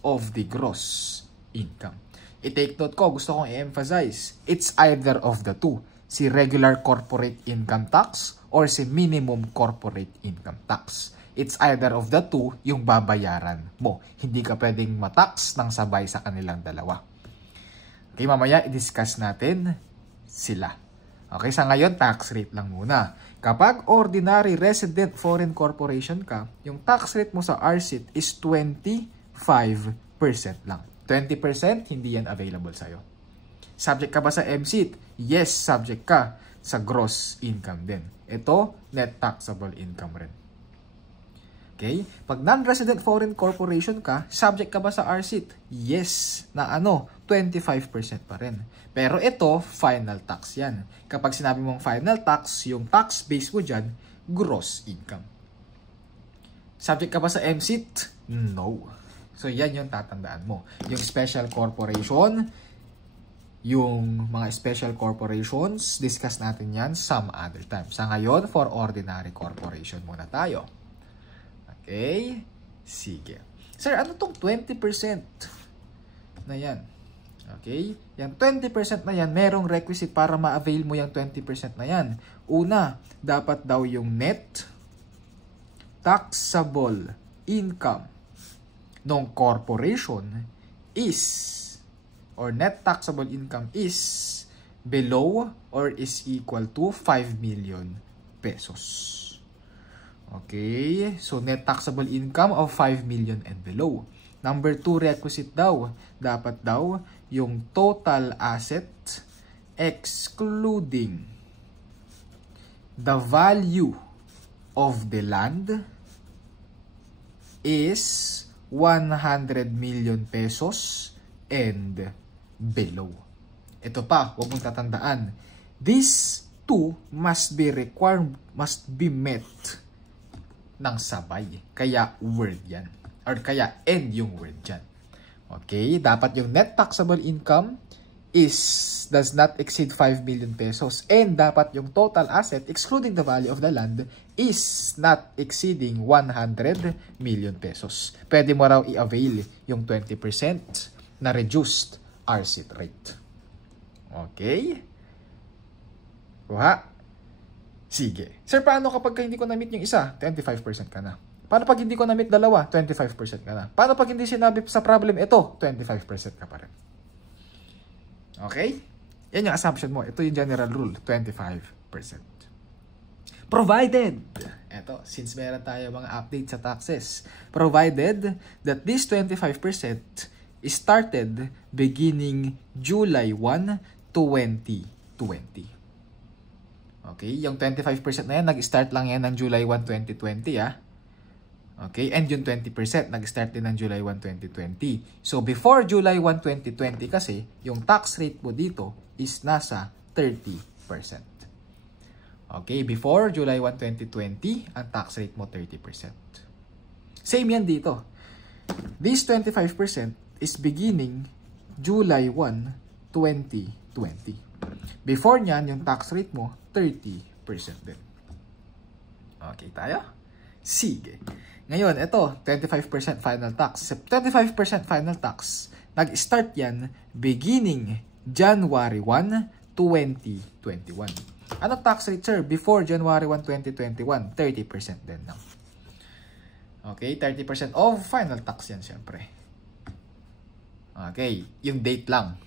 of the gross income. I-take note ko, gusto kong i-emphasize, it's either of the two. Si regular corporate income tax or si minimum corporate income tax. It's either of the two yung babayaran mo. Hindi ka pwedeng matax ng sabay sa kanilang dalawa. Okay, mamaya i-discuss natin sila. Okay, sa ngayon, tax rate lang muna. Kapag ordinary resident foreign corporation ka, yung tax rate mo sa RCEP is 25% lang. 20%, hindi yan available sa'yo. Subject ka ba sa MCIT? Yes, subject ka sa gross income din. Ito, net taxable income rin. Okay? Pag non-resident foreign corporation ka, subject ka ba sa RCEP? Yes. Na 25% pa rin. Pero ito, final tax yan. Kapag sinabi mong final tax, yung tax base mo dyan, gross income. Subject ka ba sa MCIT? No. So, yan yung tatandaan mo. Yung special corporation, yung mga special corporations, discuss natin yan some other time. Sa ngayon, for ordinary corporation muna tayo. Okay? Sige. Sir, ano tong 20% na yan? Okay? Yung 20% na yan, merong requisite para ma-avail mo yung 20% na yan. Una, dapat daw yung net taxable income ng corporation is, or net taxable income is below or is equal to 5 million pesos. Okay? So, net taxable income of 5 million and below. Number 2 requisite daw, dapat daw yung total asset excluding the value of the land is 100 million pesos and below. Ito pa, huwag mong tatandaan. These two must be met ng sabay. Kaya word yan. Or kaya end yung word dyan. Okay, dapat yung net taxable income does not exceed 5 million pesos. And dapat yung total asset, excluding the value of the land, is not exceeding 100 million pesos. Pwede mo raw i-avail yung 20% na reduced RCET rate. Okay? Kuha? Sige. Sir, paano kapag hindi ko na-meet yung isa? 25% ka na. Paano pag hindi ko na-meet dalawa? 25% ka na. Paano pag hindi sinabi sa problem ito? 25% ka pa rin. Okay? Yan yung assumption mo. Ito yung general rule. 25%. Provided, eto, since meron tayo mga update sa taxes, provided that this 25% is started beginning July 1, 2020. Okay? Yung 25% na yan, nag-start lang yan ng July 1, 2020, ah. Okay? And yung 20%, nag-start din ng July 1, 2020. So, before July 1, 2020 kasi, yung tax rate mo dito is nasa 30%. Okay? Before July 1, 2020, ang tax rate mo 30%. Same yan dito. This 25% is beginning July 1, 2020. Before nyan, yung tax rate mo 30% din. Okay tayo? Sige. Ngayon, ito, 25% final tax. 25% final tax, nag-start yan beginning January 1, 2021. Anong tax rate, sir? Before January 1, 2021, 30% din lang. Okay, 30% of final tax yan, syempre. Okay, yung date lang,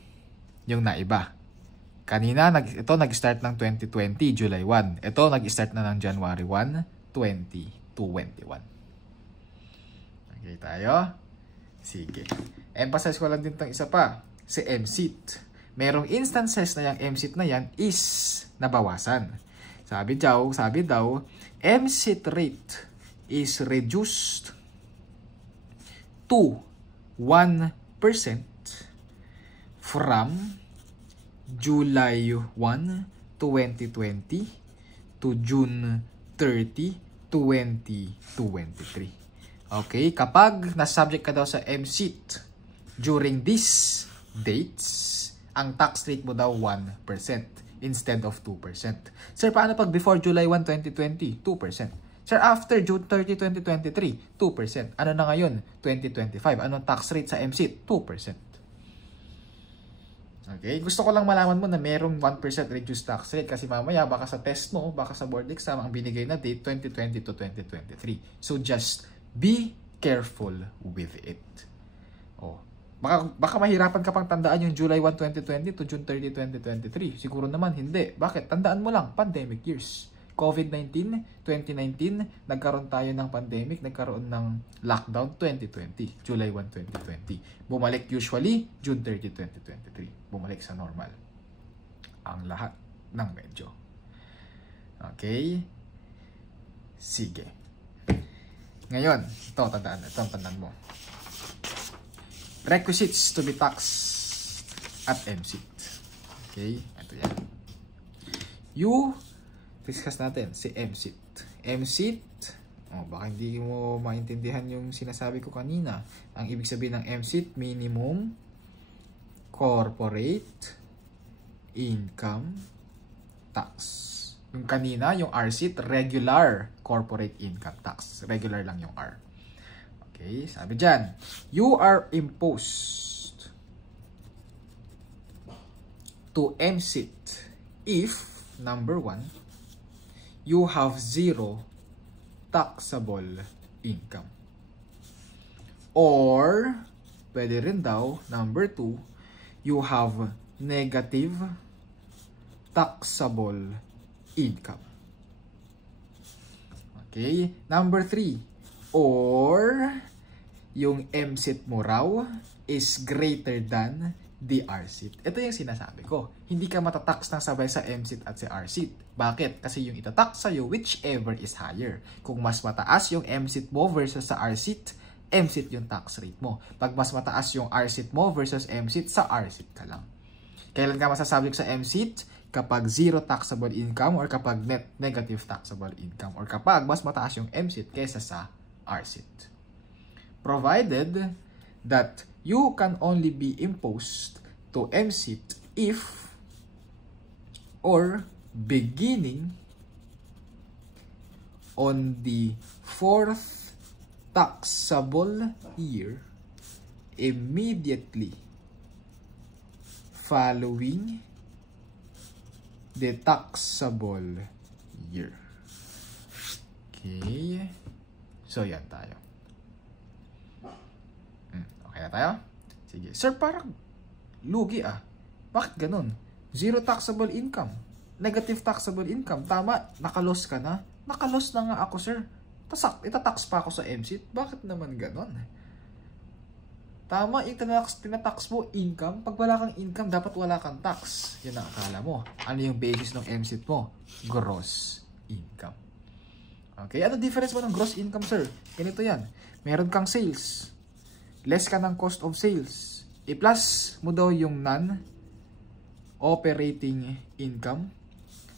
yung naiba. Kanina, ito nag-start ng 2020, July 1. Ito, nag-start na ng January 1, 2021. Okay tayo? Sige. Emphasize ko lang din itong isa pa. Si MSET. Merong instances na yung MSET na yan is nabawasan. Sabi daw, MSET rate is reduced to 1% from July 1, 2020 to June 30, 2023. Okay, kapag na-subject ka daw sa MSET during these dates, ang tax rate mo daw 1% instead of 2%. Sir, paano pag before July 1, 2020? 2%. Sir, after June 30, 2023, 2%. Ano na ngayon? 2025. Anong tax rate sa MSET? 2%. Okay, gusto ko lang malaman mo na merong 1% reduced tax rate kasi mamaya baka sa test mo, baka sa board exam, ang binigay na date 2020 to 2023. So just be careful with it. Oh, baka mahirapan ka pang tandaan yung July 1, 2020 to June 30, 2023. Siguro naman hindi. Bakit? Tandaan mo lang, pandemic years. COVID-19, 2019, nagkaroon tayo ng pandemic, nagkaroon ng lockdown 2020, July 1, 2020. Bumalik usually June 30, 2023. Bumalik sa normal ang lahat ng medyo. Okay? Sige. Ngayon, ito tandaan mo. Requisites to be taxed at MSET. Okay? Ito yan. Discuss natin si MSET. MSET, baka hindi mo maintindihan yung sinasabi ko kanina. Ang ibig sabihin ng MSET, minimum corporate income tax. Yung kanina, yung RCET, regular corporate income tax. Regular lang yung R. Okay, sabi dyan, you are imposed to MSIT if, number 1, you have 0 taxable income. Or, pwede rin daw, number 2, you have negative taxable income. Okay? Number 3, or yung MSIT mo raw is greater than the RSIT. Ito yung sinasabi ko. Hindi ka matatax ng sabay sa MSIT at sa RSIT. Bakit? Kasi yung itatax sa'yo, whichever is higher. Kung mas mataas yung MSIT mo versus sa RSIT, MSIT yung tax rate mo. Pag mas mataas yung RSIT mo versus MSIT, sa RSIT ka lang. Kailan ka masasabik sa MSIT? Kapag 0 taxable income or kapag negative taxable income or kapag mas mataas yung MSIT kaysa sa RSIT. Provided that you can only be imposed to MSIT if or beginning on the 4th taxable year immediately following the taxable year. Okay. So, yan tayo. Okay na tayo? Sige. Sir, parang lugi ah. Bakit ganun? 0 taxable income. Negative taxable income. Tama, nakalos ka na. Nakalos na nga ako, sir. Itatax pa ako sa MSIT. Bakit naman ganun? Tama, yung tinatax mo, income. Pag wala kang income, dapat wala kang tax. Yan ang akala mo. Ano yung basis ng MSIT mo? Gross income. Okay, ano difference mo ng gross income, sir? Ganito yan. Meron kang sales. Less ka ng cost of sales. I-plus mo daw yung non-operating income.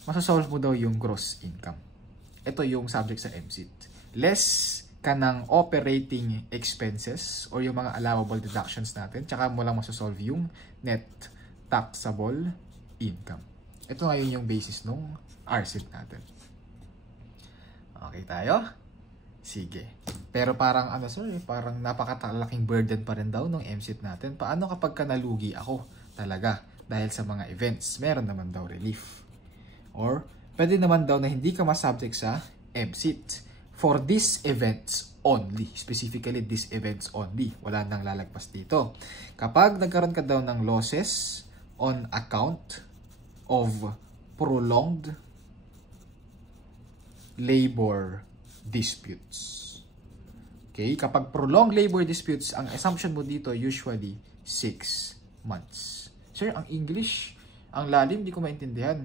Masasolve mo daw yung gross income. Ito yung subject sa MSIT. Less ka ng operating expenses or yung mga allowable deductions natin, tsaka mo lang masasolve yung net taxable income. Ito ngayon yung basis ng RSIT natin. Okay tayo? Sige. Pero parang ano sir, parang napakalaking burden pa rin daw ng MSIT natin. Paano kapag ka nalugi ako talaga dahil sa mga events? Meron naman daw relief. Or pwede naman daw na hindi ka masubject sa MSIT. For these events only. Specifically, these events only. Wala nang lalagpas dito. Kapag nagkaroon ka daw ng losses on account of prolonged labor disputes. Okay? Kapag prolonged labor disputes, ang assumption mo dito usually 6 months. Sir, ang English, ang lalim, di ko maintindihan.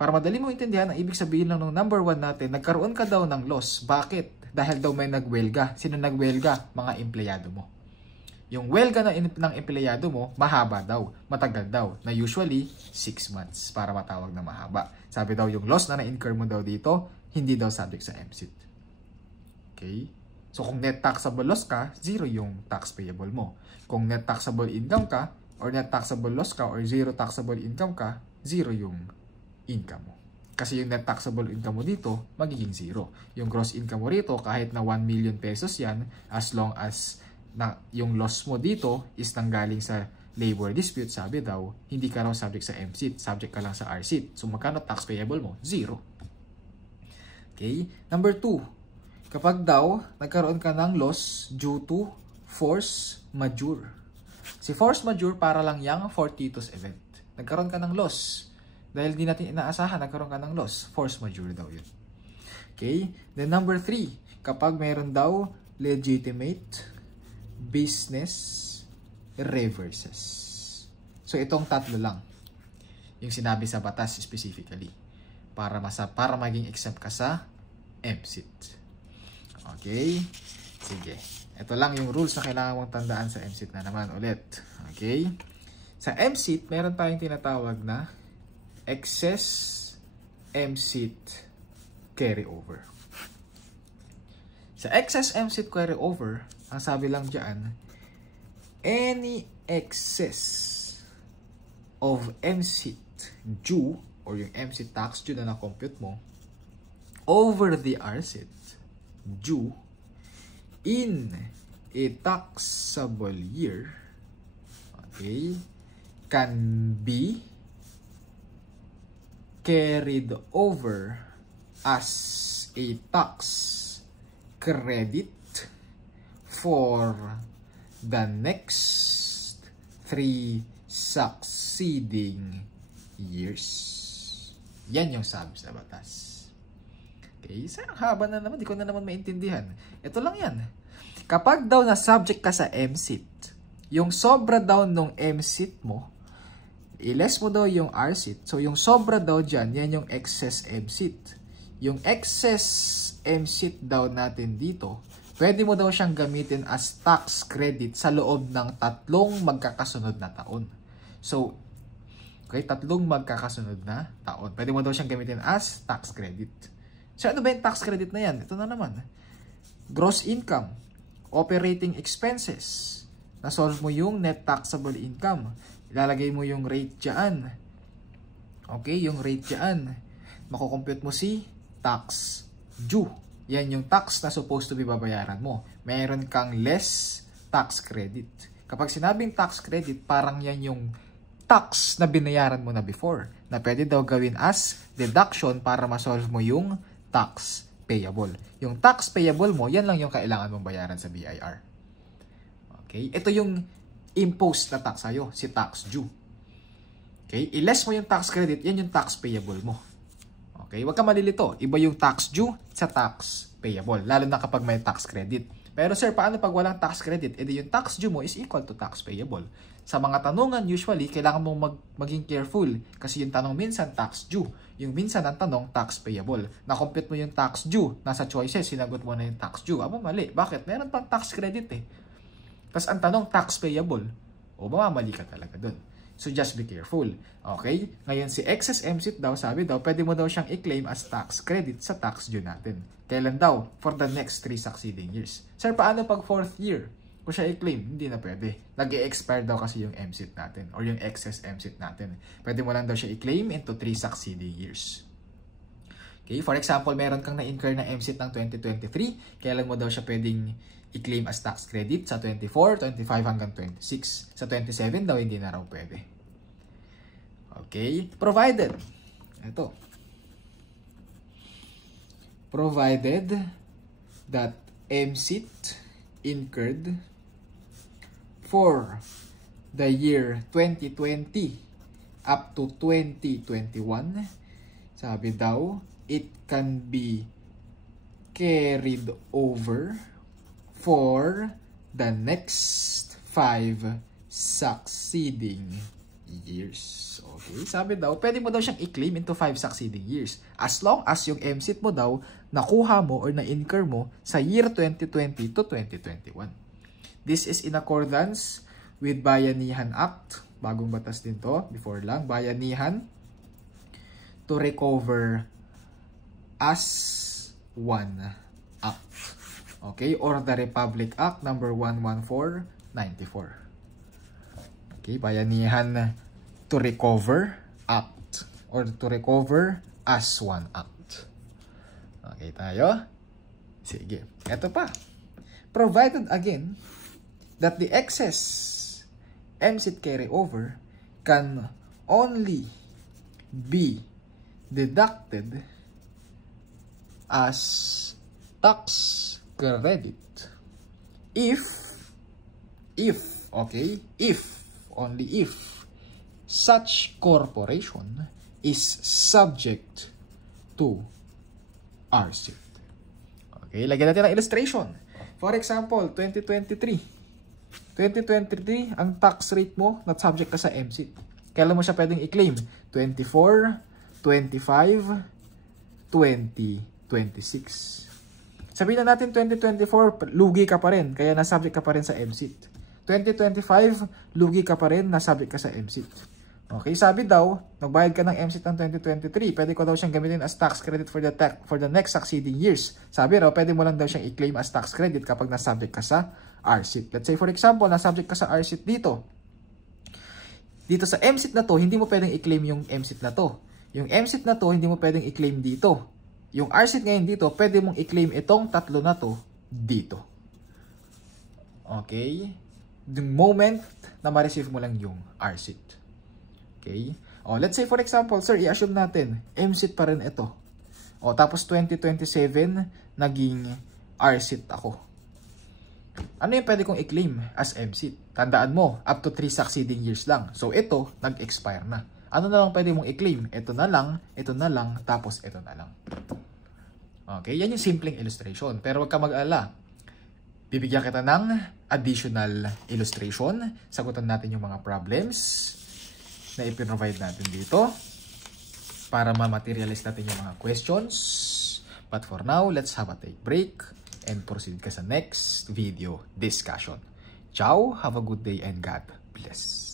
Para madali mo intindihan, ang ibig sabihin lang ng number 1 natin, nagkaroon ka daw ng loss. Bakit? Dahil daw may nagwelga. Sino nagwelga? Mga empleyado mo. Yung welga ng empleyado mo, mahaba daw, matagal daw, na usually 6 months para matawag na mahaba. Sabi daw yung loss na na-incur mo daw dito, hindi daw subject sa MSIT. Okay? So kung net taxable loss ka, 0 yung tax payable mo. Kung net taxable income ka, or net taxable loss ka, or 0 taxable income ka, 0 yung income mo. Kasi yung net taxable income mo dito, magiging 0. Yung gross income mo rito, kahit na 1 million pesos yan, as long as na yung loss mo dito is nanggaling sa labor dispute, sabi daw, hindi ka raw subject sa MSIT, subject ka lang sa RSIT. So magkano tax payable mo? 0. Okay? Number 2, kapag daw nagkaroon ka ng loss due to force majeure. Si force majeure para lang yung fortuitous event. Nagkaroon ka ng loss. Dahil di natin inaasahan, nagkaroon ka ng loss. Force majeure daw yun. Okay? Then number 3, kapag meron daw legitimate business reverses. So itong tatlo lang yung sinabi sa batas specifically para maging exempt ka sa MSIT. Okay? Sige. Ito lang yung rules na kailangan mong tandaan sa MSIT na naman ulit. Okay? Sa MSIT, meron tayong tinatawag na excess MSIT carryover. Sa excess MSIT carryover, ang sabi lang dyan, any excess of MSIT due, or yung MSIT tax due na na-compute mo, over the RSIT due in a taxable year, okay, can be carried over as a tax credit for the next 3 succeeding years. Yan yung sabi sa batas. Okay, so ang haba na naman, di ko na naman maintindihan. Ito lang yan. Kapag daw na subject ka sa MSIT, yung sobra daw nung MSIT mo, i-less mo daw yung RSIT. So yung sobra daw dyan, yan yung excess MSIT. Yung excess MSIT daw natin dito, pwede mo daw siyang gamitin as tax credit sa loob ng 3 magkakasunod na taon. So, okay, 3 magkakasunod na taon. Pwede mo daw siyang gamitin as tax credit. So, ano ba yung tax credit na yan? Ito na naman. Gross income, operating expenses. Na-solve mo yung net taxable income. Ilalagay mo yung rate dyan. Okay, yung rate dyan. Makukompute mo si tax due. Yan yung tax na supposed to be babayaran mo. Meron kang less tax credit. Kapag sinabing tax credit, parang yan yung tax na binayaran mo na before. Na pwede daw gawin as deduction para ma-solve mo yung tax payable. Yung tax payable mo, yan lang yung kailangan mong bayaran sa BIR. Okay? Ito yung imposed na tax sa'yo, si tax due. Okay? I-less mo yung tax credit, yan yung tax payable mo. Okay? Huwag ka malilito. Iba yung tax due sa tax payable, lalo na kapag may tax credit. Pero sir, paano pag walang tax credit? E di yung tax due mo is equal to tax payable. Sa mga tanungan, usually, kailangan mong maging careful. Kasi yung tanong minsan, tax due. Yung minsan ang tanong, tax payable. Na-compute mo yung tax due. Nasa choices, sinagot mo na yung tax due. Aba, mali. Bakit? Meron pang tax credit eh. Tapos ang tanong, tax payable. O, mamamali ka talaga dun. So, just be careful. Okay? Ngayon, si excess MSIT daw, sabi daw, pwede mo daw siyang i-claim as tax credit sa tax due natin. Kailan daw? For the next 3 succeeding years. Sir, paano pag 4th year? Kung siya i-claim, hindi na pwede. Nag-i-expire daw kasi yung MSIT natin or yung excess MSIT natin. Pwede mo lang daw siya i-claim into 3 succeeding years. Okay? For example, meron kang na-incur na MSIT ng 2023. Kailan mo daw siya pwedeng i-claim as tax credit? Sa 24, 25 hanggang 26. Sa 27 daw, hindi na raw pwede. Okay? Provided. Ito. Provided that MSIT incurred for the year 2020 up to 2021, sabi daw, it can be carried over for the next 5 succeeding years. Okay, sabi daw, pwede mo daw siyang i-claim into 5 succeeding years as long as yung MSIT mo daw nakuha mo or na-incur mo sa year 2020 to 2021. This is in accordance with Bayanihan Act. Bagong batas din to, before lang. Bayanihan to recover as one act. Okay, or the Republic Act number 11494. Okay, Bayanihan to recover act or to recover as one act. Okay tayo? Sige. Ito pa. Provided again that the excess MSIT carryover can only be deducted as tax credit if only if such corporation is subject to RSIT. Okay, lagyan natin ng illustration. For example, 2023, ang tax rate mo not subject ka sa MSIT. Kailan mo siya pwedeng i-claim? 24, 25, 2026. Sabihin na natin 2024, lugi ka pa rin, kaya nasubject ka pa rin sa MSIT. 2025, lugi ka pa rin, nasubject ka sa MSIT. Okay, sabi daw, nagbayad ka ng MSIT ng 2023, pwede ko daw siyang gamitin as tax credit for the next succeeding years. Sabi raw, pwede mo lang daw siyang i-claim as tax credit kapag nasubject ka sa RSIT. Let's say for example, nasubject ka sa RSIT dito. Dito sa MSIT na to, hindi mo pwedeng i-claim yung MSIT na to. Yung MSIT na to, hindi mo pwedeng i-claim dito. Yung RSIT ngayon dito, pwede mong i-claim itong tatlo na to dito. Okay? The moment na ma-receive mo lang yung RSIT. Okay? O, let's say for example, sir, i-assume natin, MSET pa rin ito. O, tapos 2027, naging RSET ako. Ano yung pwede kong i-claim as MSET? Tandaan mo, up to 3 succeeding years lang. So, ito, nag-expire na. Ano na lang pwede mong i-claim? Ito na lang, tapos ito na lang. Okay, yan yung simpleng illustration. Pero wag ka mag-alala. Bibigyan kita ng additional illustration. Sagutan natin yung mga problems na ipinrovide natin dito para ma-materialize natin yung mga questions. But for now, let's have a take break and proceed ka sa next video discussion. Ciao, have a good day and God bless.